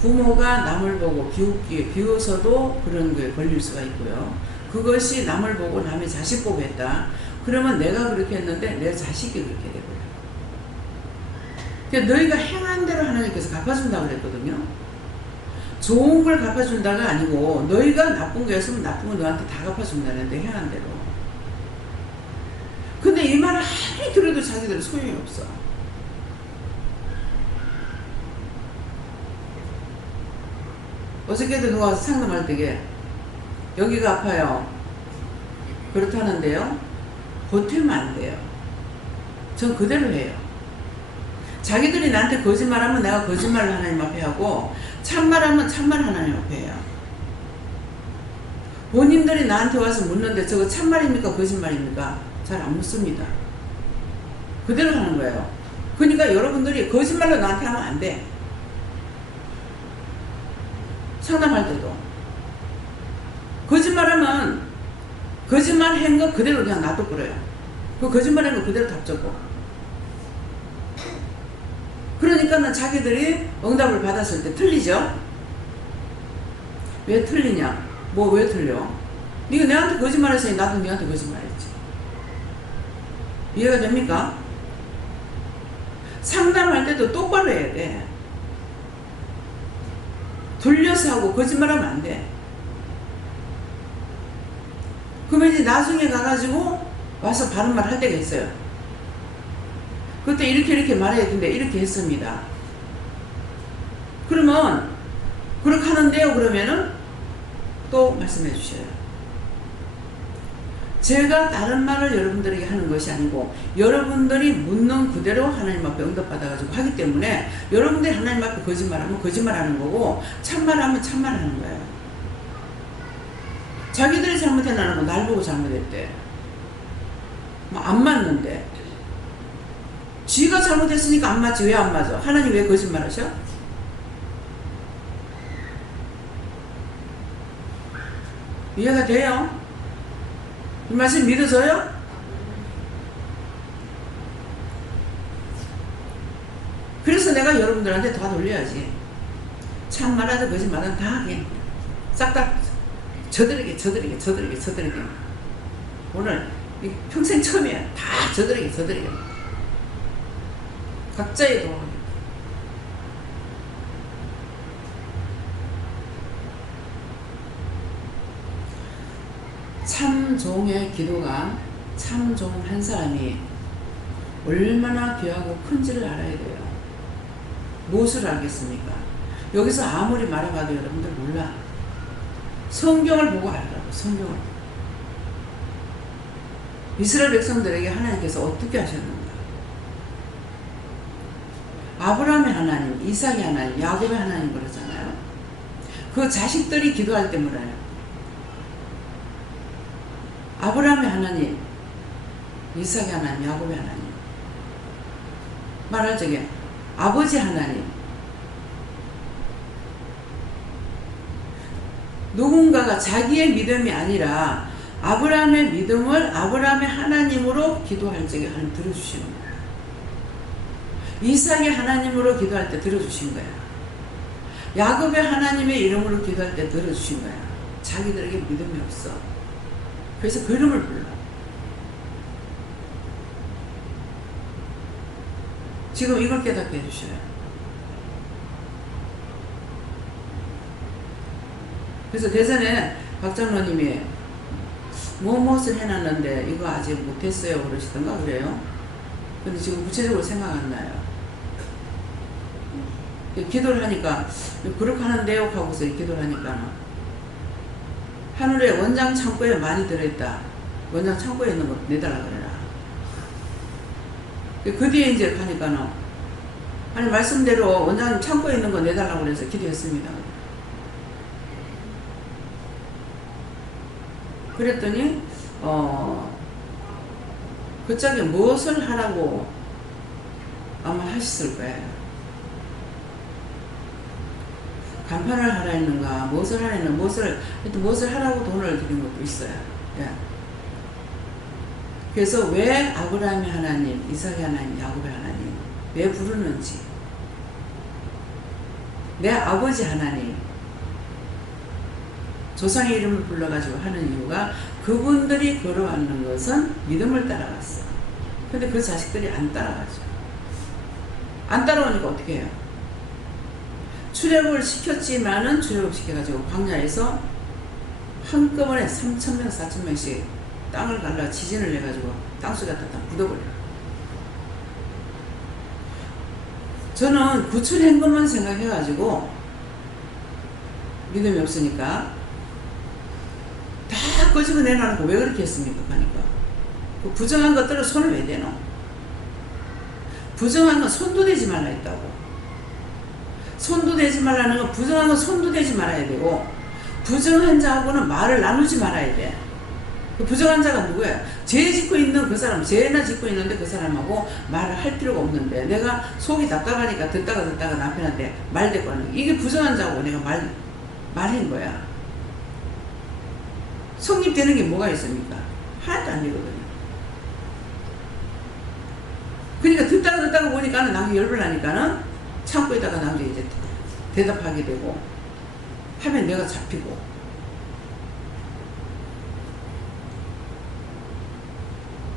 부모가 남을 보고 비웃어도 그런 거에 걸릴 수가 있고요. 그것이 남을 보고 남의 자식 보고 했다. 그러면 내가 그렇게 했는데 내 자식이 그렇게 되고요. 그러니까 너희가 행한 대로 하나님께서 갚아준다고 그랬거든요. 좋은 걸 갚아준다가 아니고 너희가 나쁜 거 했으면 나쁜 거 너한테 다 갚아준다는데 행한 대로. 근데 이 말을 아무리 들어도 자기들은 소용이 없어. 어저께도 누가 와서 상담할 때게 여기가 아파요. 그렇다는데요. 보태면 안 돼요. 전 그대로 해요. 자기들이 나한테 거짓말하면 내가 거짓말을 하나님 앞에 하고 참말하면 참말 하나님 앞에 해요. 본인들이 나한테 와서 묻는데 저거 참말입니까 거짓말입니까? 잘 안 묻습니다. 그대로 하는 거예요. 그러니까 여러분들이 거짓말로 나한테 하면 안 돼. 상담할 때도 거짓말하면 거짓말한 거 그대로 그냥 놔둬버려요. 그 거짓말한 거 그대로 답적고. 그러니까 자기들이 응답을 받았을 때 틀리죠? 왜 틀리냐? 뭐 왜 틀려? 네가 내한테 거짓말했으니 나도 네한테 거짓말했지. 이해가 됩니까? 상담할 때도 똑바로 해야 돼. 돌려서 하고 거짓말하면 안 돼. 그러면 이제 나중에 가가지고 와서 바른 말 할 때가 있어요. 그때 이렇게 말해야 되는데 이렇게 했습니다. 그러면 그렇게 하는데요. 그러면은 또 말씀해 주셔요. 제가 다른 말을 여러분들에게 하는 것이 아니고 여러분들이 묻는 그대로 하나님 앞에 응답받아가지고 하기 때문에 여러분들이 하나님 앞에 거짓말하면 거짓말하는 거고 참말하면 참말하는 거예요. 자기들이 잘못해나는 거 날 보고 잘못했대. 안 맞는데. 지가 잘못했으니까 안 맞지. 왜 안 맞아? 하나님 왜 거짓말하셔? 이해가 돼요? 이 말씀 믿어져요? 그래서 내가 여러분들한테 다 돌려야지. 참말하든 거짓말하든 다 하게. 싹 다 저들에게. 오늘 평생 처음이야. 다 저들에게. 각자의 도움. 참종의 기도가 참 좋은 한 사람이 얼마나 귀하고 큰지를 알아야 돼요. 무엇을 알겠습니까? 여기서 아무리 말해봐도 여러분들 몰라. 성경을 보고 알라고. 성경을. 이스라엘 백성들에게 하나님께서 어떻게 하셨는가? 아브라함의 하나님, 이삭의 하나님, 야곱의 하나님 그러잖아요. 그 자식들이 기도할 때 뭐라요? 아브라함의 하나님, 이삭의 하나님, 야곱의 하나님. 말할 적에 아버지 하나님. 누군가가 자기의 믿음이 아니라 아브라함의 믿음을 아브라함의 하나님으로 기도할 적에 하나님 들어주시는 거야. 이삭의 하나님으로 기도할 때 들어주신 거야. 야곱의 하나님의 이름으로 기도할 때 들어주신 거야. 자기들에게 믿음이 없어. 그래서 그 이름을 불러. 지금 이걸 깨닫게 해주셔요. 그래서 대전에 박장로님이 무엇을 해놨는데 이거 아직 못했어요 그러시던가 그래요. 근데 지금 구체적으로 생각 안 나요. 기도를 하니까 그렇게 하는데요 하고서 기도를 하니까 하늘에 원장 창고에 많이 들어있다. 원장 창고에 있는 거 내달라 그래라. 그 뒤에 이제 가니까는 아니 말씀대로 원장님 창고에 있는 거 내달라고 그래서 기도했습니다. 그랬더니 그쪽에 무엇을 하라고 아마 하셨을 거예요. 간판을 하라 했는가 무엇을 하라 했는가 무엇을 하라고 돈을 드린 것도 있어요. 예. 그래서 왜 아브라함의 하나님, 이삭의 하나님, 야곱의 하나님 왜 부르는지 내 아버지 하나님 조상의 이름을 불러가지고 하는 이유가 그분들이 걸어왔는 것은 믿음을 따라갔어. 근데 그 자식들이 안 따라가죠. 안 따라오니까 어떻게 해요? 출애굽을 시켰지만은 출애굽 시켜가지고 광야에서 한꺼번에 3,000명, 4,000명씩 땅을 갈라 지진을 내가지고 땅속에 갖다 묻어버려요. 저는 구출한 것만 생각해가지고 믿음이 없으니까 다 끄집어 내놔놓고 왜 그렇게 했습니까? 하니까 그 부정한 것들을 손을 왜 대노? 부정한 건 손도 대지 말라 했다고. 손도 대지 말라는 건 부정한 건 손도 대지 말아야 되고 부정한 자하고는 말을 나누지 말아야 돼. 그 부정한 자가 누구야? 죄 짓고 있는 그 사람, 죄나 짓고 있는데 그 사람하고 말을 할 필요가 없는데 내가 속이 답답하니까 듣다가 남편한테 말 대고 하는 이게 부정한 자고 내가 말한 거야. 성립되는 게 뭐가 있습니까? 하나도 안 되거든요. 그러니까 듣다가 보니까는 나중에 열불나니까는 창고에다가 나중에 이제 대답하게 되고 하면 내가 잡히고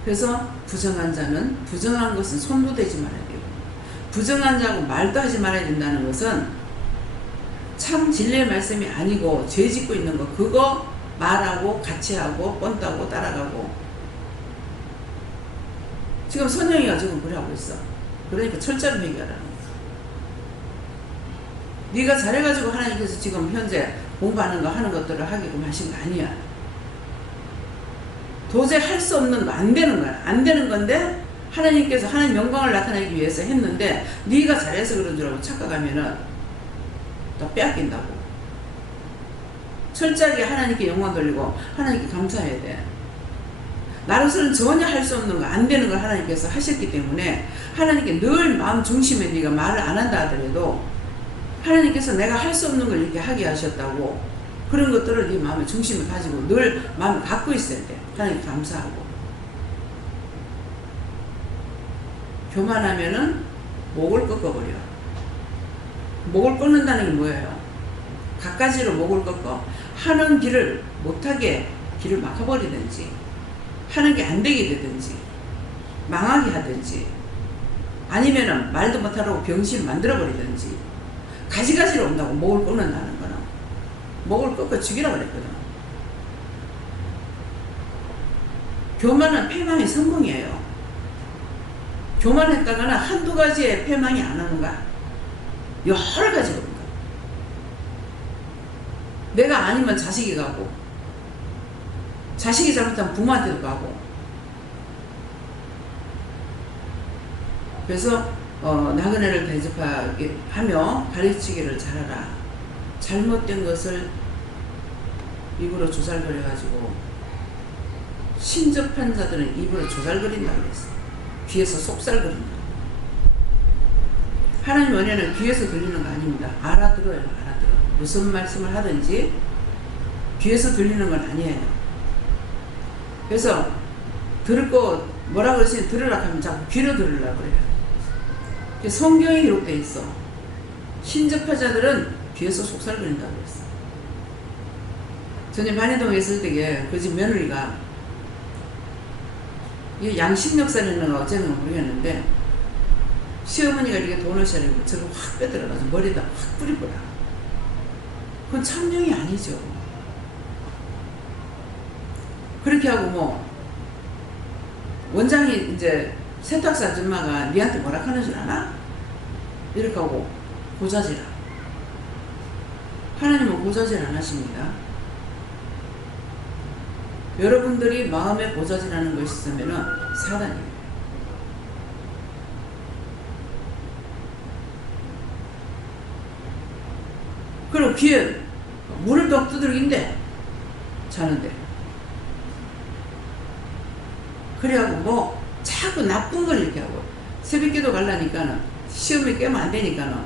그래서 부정한 자는 부정한 것은 손도 대지 말아야 되고 부정한 자하고 말도 하지 말아야 된다는 것은 참 진리의 말씀이 아니고 죄 짓고 있는 거 그거 말하고 같이 하고 뻔따고 따라가고 지금 선영이가 지금 그래 하고 있어. 그러니까 철저히 회개하라는 거야. 네가 잘해가지고 하나님께서 지금 현재 공부하는 거 하는 것들을 하게끔 하신 거 아니야. 도저히 할 수 없는 거 안 되는 거야. 안 되는 건데 하나님께서 하나님 영광을 나타내기 위해서 했는데 네가 잘해서 그런 줄 알고 착각하면은 또 빼앗긴다고. 철저하게 하나님께 영광 돌리고 하나님께 감사해야 돼. 나로서는 전혀 할 수 없는 거 안 되는 걸 하나님께서 하셨기 때문에 하나님께 늘 마음 중심에 네가 말을 안 한다 하더라도 하나님께서 내가 할 수 없는 걸 이렇게 하게 하셨다고 그런 것들을 네 마음의 중심에 가지고 늘 마음을 갖고 있어야 돼. 하나님 감사하고 교만하면은 목을 꺾어버려. 목을 꺾는다는 게 뭐예요? 갖가지로 목을 꺾어 하는 길을 못하게 길을 막아버리든지 하는 게 안 되게 되든지 망하게 하든지 아니면은 말도 못하라고 병신을 만들어버리든지 가지가지로 온다고 목을 꺾는다는 거는 목을 꺾어 죽이라고 그랬거든. 교만은 패망이 성공이에요. 교만했다가는 한두 가지의 패망이 안 하는가? 여러 가지가 옵니다. 내가 아니면 자식이 가고, 자식이 잘못하면 부모한테도 가고. 그래서 나그네를 대접하며 가르치기를 잘하라. 잘못된 것을 입으로 조잘거려가지고 신접한 자들은 입으로 조잘거린다고 그랬어요. 귀에서 속살거린다. 하나님 은혜는 귀에서 들리는 거 아닙니다. 알아들어요. 알아들어. 무슨 말씀을 하든지 귀에서 들리는 건 아니에요. 그래서 들을 거 뭐라 그러시면 들으라 하면 자꾸 귀로 들으려고 그래요. 성경에 기록되어 있어. 신접한 자들은 귀에서 속살거린다고 그랬어. 전에 반해동에 있을 때에 그 집 며느리가 이게 양심역사라는 거 어제는 모르겠는데 시어머니가 이렇게 돈을 샤려고 저거 확 빼들어가지고 머리에다 확 뿌리고라. 그건 참령이 아니죠. 그렇게 하고 뭐 원장이 이제 세탁사 아줌마가 니한테 뭐라 하는 줄 아나? 이렇게 하고 고자질하. 하나님은 고자질 안 하십니다. 여러분들이 마음에 고자질하는 것이 있으면 사단이에요. 그리고 귀에 물을 더 두들긴대. 자는데. 그래갖고 뭐 자꾸 나쁜 걸 이렇게 하고 새벽기도 가려니까는 시험에 깨면 안 되니까는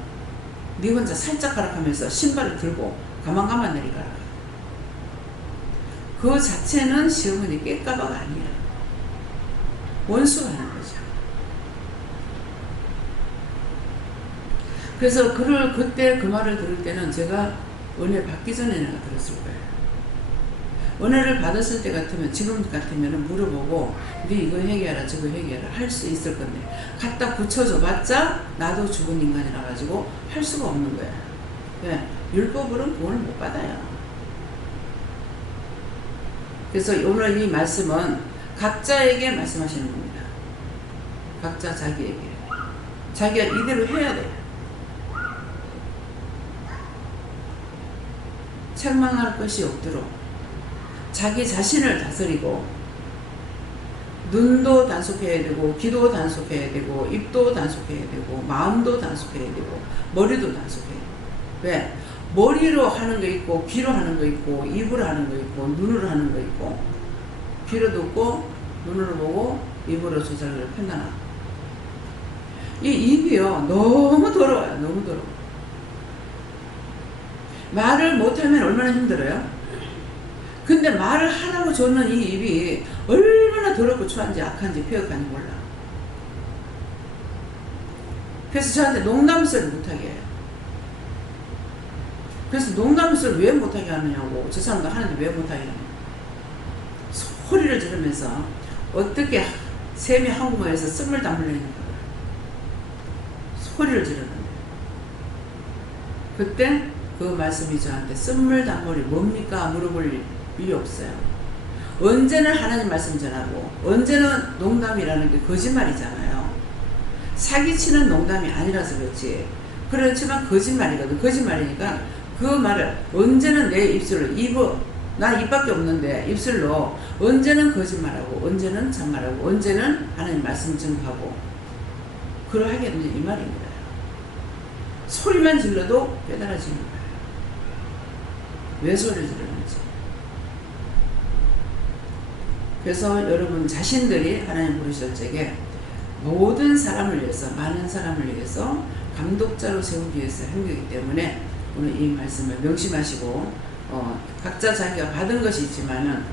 네 혼자 살짝 가락하면서 신발을 들고 가만 내리가라. 그 자체는 시어머니 깰까봐가 아니야. 원수가 하는 거죠. 그래서 그때 그 말을 들을 때는 제가 은혜 받기 전에 내가 들었을 거예요. 은혜를 받았을 때 같으면 지금 같으면 물어보고 네 이거 해결하라 저거 해결하라 할 수 있을 건데 갖다 붙여줘봤자 나도 죽은 인간이라 가지고 할 수가 없는 거야. 네, 율법으로는 구원을 못 받아요. 그래서 오늘 이 말씀은 각자에게 말씀하시는 겁니다. 각자 자기에게. 자기가 이대로 해야 돼. 책망할 것이 없도록 자기 자신을 다스리고 눈도 단속해야 되고 귀도 단속해야 되고 입도 단속해야 되고 마음도 단속해야 되고 머리도 단속해야 되고. 왜? 머리로 하는 거 있고 귀로 하는 거 있고 입으로 하는 거 있고 눈으로 하는 거 있고 귀로 듣고 눈으로 보고 입으로 조작을 판단하고. 이 입이요 너무 더러워요. 너무 더러워. 말을 못하면 얼마나 힘들어요? 근데 말을 하라고 줬는 이 입이 얼마나 더럽고 추한지 악한지 폐역한지 몰라. 그래서 저한테 농담소리 못하게 해요. 그래서 농담소리 왜 못하게 하느냐고. 저 사람도 하는데 왜 못하게 하느냐. 소리를 지르면서 어떻게 셈이 한국말에서 씀을 담으려니까 소리를 지르는데 그때 그 말씀이 저한테 씀을 담으리 뭡니까? 물어볼 일이 없어요. 언제는 하나님 말씀 전하고 언제는 농담이라는 게 거짓말이잖아요. 사기치는 농담이 아니라서 그렇지. 그렇지만 거짓말이거든. 거짓말이니까 그 말을 언제는 내 입술로 나 입밖에 없는데 입술로 언제는 거짓말하고 언제는 참말하고 언제는 하나님 말씀 증거하고 그러하겠는지 이 말입니다. 소리만 질러도 깨달아지는 거예요. 왜 소리를 지르는지. 그래서 여러분 자신들이 하나님 부르실 적에 모든 사람을 위해서 많은 사람을 위해서 감독자로 세우기 위해서 한 거기 때문에 오늘 이 말씀을 명심하시고 각자 자기가 받은 것이 있지만은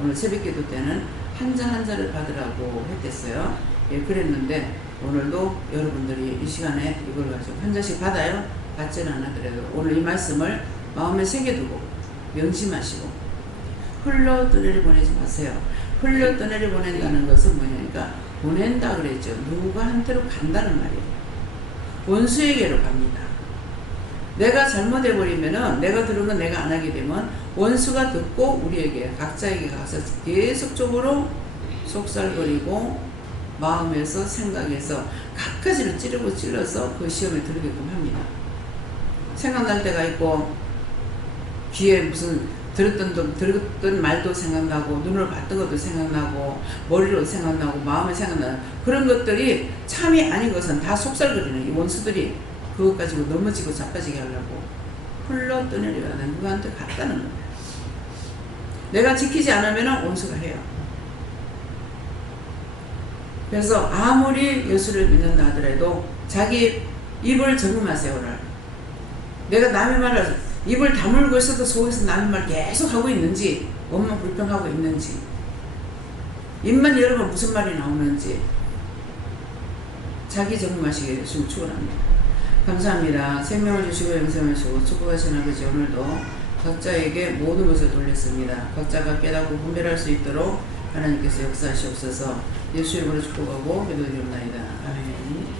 오늘 새벽기도 때는 한 자 한 자를 받으라고 했댔어요. 예, 그랬는데 오늘도 여러분들이 이 시간에 이걸 가지고 한 자씩 받아요. 받지는 않아더라도 오늘 이 말씀을 마음에 새겨두고 명심하시고 흘러 떠내려 보내지 마세요. 흘러 떠내려 보낸다는 것은 뭐냐니까 보낸다 그랬죠. 누가 한테로 간다는 말이에요. 원수에게로 갑니다. 내가 잘못해버리면은 내가 들은 건 내가 안 하게 되면 원수가 듣고 우리에게 각자에게 가서 계속적으로 속살거리고 마음에서 생각에서 갖가지로 찌르고 찔러서 그 시험에 들게끔 합니다. 생각날 때가 있고 귀에 무슨 들었던 말도 생각나고 눈으로 봤던 것도 생각나고 머리로 생각나고 마음에 생각나는 그런 것들이 참이 아닌 것은 다 속살거리는 이 원수들이 그것 가지고 넘어지고 자빠지게 하려고 흘러 떠내려가는 누구한테 갔다는 거예요. 내가 지키지 않으면 원수가 해요. 그래서 아무리 예수를 믿는다 하더라도 자기 입을 점검하세요. 내가 남의 말을 입을 다물고 있어도 속에서 남의 말 계속 하고 있는지, 원망 불평하고 있는지, 입만 열으면 무슨 말이 나오는지 자기 점검하시게 예수님 축원합니다. 감사합니다. 생명을 주시고 영생을 주시고 축복하신 아버지, 오늘도 각자에게 모든 것을 돌렸습니다. 각자가 깨닫고 분별할 수 있도록 하나님께서 역사하시옵소서. 예수 이름으로 축복하고 기도드립니다. 아멘.